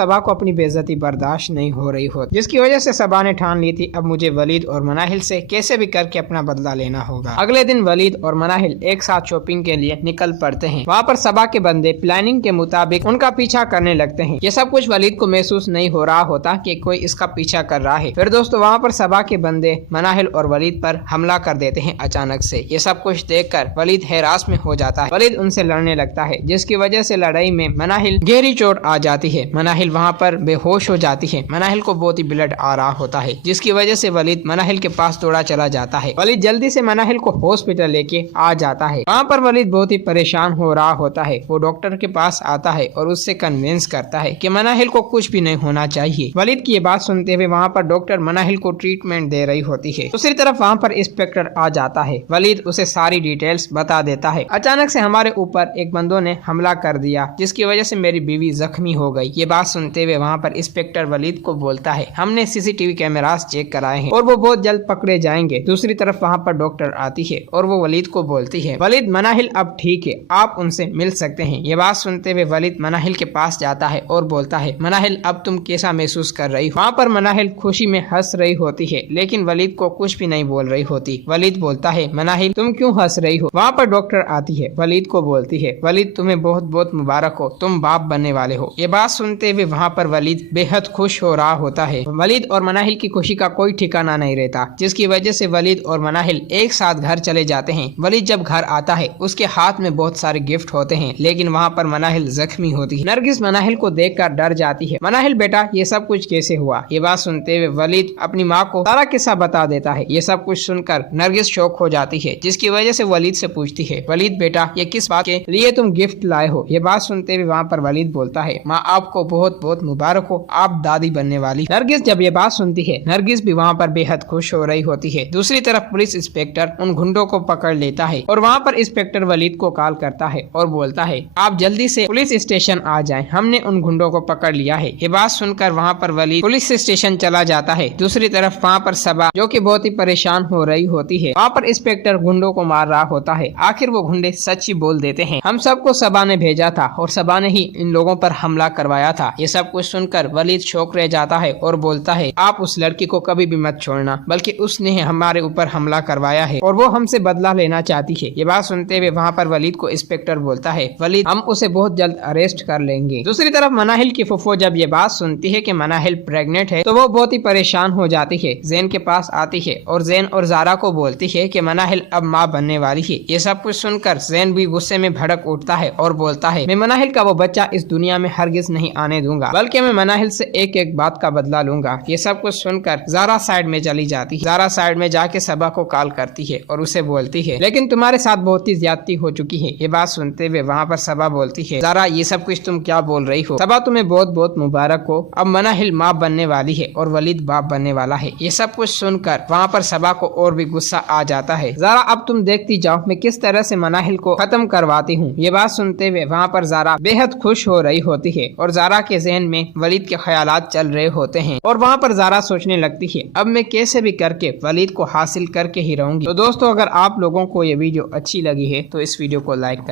सबा को अपनी बेइज्जती बर्दाश्त नहीं हो रही होती, जिसकी वजह से सबा ने ठान ली थी अब मुझे वलीद और मनाहिल से कैसे भी करके अपना बदला लेना होगा। अगले दिन वलीद और मनाहिल एक साथ शॉपिंग के लिए निकल पड़ते हैं। वहाँ पर सबा के बंदे प्लानिंग के मुताबिक उनका पीछा करने लगते हैं। ये सब कुछ वलीद को महसूस नहीं हो रहा होता कि कोई इसका पीछा कर रहा है। फिर दोस्तों वहाँ पर सबा के बंदे मनाहिल और वलीद पर हमला कर देते हैं अचानक से। ये सब कुछ देखकर वलीद हैरास में हो जाता है। वलीद उनसे लड़ने लगता है, जिसकी वजह से लड़ाई में मनाहिल गहरी चोट आ जाती है। मनाहिल वहाँ पर बेहोश हो जाती है। मनाहिल को बहुत ही ब्लड आ रहा होता है, जिसकी वजह से वलीद मनाहिल के पास दौड़ा चला जाता है। वलीद जल्दी से मनाहिल को हॉस्पिटल लेके आ जाता है। वहाँ पर वलीद बहुत ही परेशान हो रहा होता है। वो डॉक्टर के पास आता है और उससे कन्विंस करता है कि मनाहिल को कुछ भी नहीं होना चाहिए। वलीद की ये बात सुनते हुए वहाँ पर डॉक्टर मनाहिल को ट्रीटमेंट दे रही होती है। दूसरी तरफ वहाँ पर इंस्पेक्टर आ जाता है। वलीद उसे सारी डिटेल्स बता देता है। अचानक से हमारे ऊपर एक बंदों ने हमला कर दिया, जिसकी वजह से मेरी बीवी जख्मी हो गई। ये बात सुनते हुए वहाँ पर इंस्पेक्टर वलीद को बोलता है, हमने सीसीटीवी कैमरास चेक कराए हैं और वो बहुत जल्द पकड़े जाएंगे। दूसरी तरफ वहाँ पर डॉक्टर आती है और वो वलीद को बोलती है, वलीद मनाहिल अब ठीक है, आप उनसे मिल सकते हैं। ये बात सुनते हुए वलीद मनाहिल के पास जाता है और बोलता है, मनाहिल अब तुम कैसा महसूस कर रही हो? वहाँ पर मनाहिल खुशी में हंस रही होती है, लेकिन वलीद को कुछ भी नहीं बोल रही होती। वलीद बोलता है, मनाहिल तुम क्यों हंस रही हो? वहाँ पर डॉक्टर आती है, वलीद को बोलती है, वलीद तुम्हें बहुत बहुत मुबारक हो, तुम बाप बनने वाले हो। ये बात सुनते हुए वहाँ पर वलीद बेहद खुश हो रहा होता है। वलीद और मनाहिल की खुशी का कोई ठिकाना नहीं रहता, जिसकी वजह से वलीद और मनाहिल एक साथ घर चले जाते हैं। वलीद जब घर आता है उसके हाथ में बहुत सारे गिफ्ट होते हैं, लेकिन वहाँ पर मनाहिल जख्मी होती है। नरगिस मनाहिल को देखकर डर जाती है। मनाहिल बेटा ये सब कुछ कैसे हुआ? ये बात सुनते हुए वलीद अपनी माँ को सारा किस्सा बता देता है। ये सब कुछ सुनकर नरगिस शौक हो जाती है, जिसकी वजह से वलीद से पूछती है, वलीद बेटा ये किस बात के लिए तुम गिफ्ट लाए हो? ये बात सुनते हुए वहाँ पर वलीद बोलता है, माँ आपको बहुत बहुत मुबारक हो, आप दादी बनने वाली। नरगिस जब ये बात सुनती है, नरगिस भी वहाँ पर बेहद खुश हो रही होती है। दूसरी तरफ पुलिस इंस्पेक्टर उन गुंडों को पकड़ लेता है और वहाँ पर इंस्पेक्टर वलीद को कॉल करता है और बोलता है, आप जल्दी से पुलिस स्टेशन आ जाएं, हमने उन गुंडों को पकड़ लिया है। ये बात सुनकर वहाँ पर वलीद पुलिस स्टेशन चला जाता है। दूसरी तरफ वहाँ पर सबा जो कि बहुत ही परेशान हो रही होती है, वहाँ पर इंस्पेक्टर गुंडों को मार रहा होता है। आखिर वो गुंडे सच ही बोल देते हैं, हम सबको सबा ने भेजा था और सबा ने ही इन लोगों पर हमला करवाया था। ये सब कुछ सुनकर वलीद शौक रह जाता है और बोलता है, आप उस लड़की को कभी भी मत छोड़ना, बल्कि उसने हमारे ऊपर हमला करवाया है और वो हमसे बदला लेना चाहती है। ये बात सुनते हुए वहाँ पर वलीद को इंस्पेक्टर बोलता है, वलीद हम उसे बहुत जल्द अरेस्ट कर लेंगे। दूसरी तरफ मनाहिल की फुफो जब ये बात सुनती है कि मनाहिल प्रेग्नेंट है, तो वो बहुत ही परेशान हो जाती है। जैन के पास आती है और जैन और जारा को बोलती है कि मनाहिल अब माँ बनने वाली है। ये सब कुछ सुनकर जैन भी गुस्से में भड़क उठता है और बोलता है, मैं मनाहिल का वो बच्चा इस दुनिया में हरगिज नहीं आने दूंगा, बल्कि मैं मनाहिल से एक एक बात का बदला लूंगा। ये सब कुछ सुनकर जारा साइड में चली जाती है। जारा साइड में जाके सबा को कॉल करती है और उसे बोलती है, लेकिन तुम्हारे साथ बहुत ही ज्यादती हो चुकी है। ये बात सुनते हुए वहाँ पर सबा बोलती है, जारा ये सब कुछ तुम क्या बोल रही हो? सबा तुम्हें बहुत बहुत मुबारक हो, अब मनाहिल माँ बनने वाली है और वलीद बाप बनने वाला है। ये सब कुछ सुनकर वहाँ पर सबा को और भी गुस्सा आ जाता है। जारा अब तुम देखती जाओ मैं किस तरह से मनाहिल को खत्म करवाती हूँ। ये बात सुनते हुए वहाँ पर जारा बेहद खुश हो रही होती है और जारा के जहन में वलीद के ख्यालात चल रहे होते हैं और वहाँ पर जारा सोचने लगती है, अब मैं कैसे भी करके वलीद को हासिल करके ही रहूंगी। तो दोस्तों अगर आप लोगों को ये वीडियो अच्छी लगी है तो इस वीडियो को लाइक करें।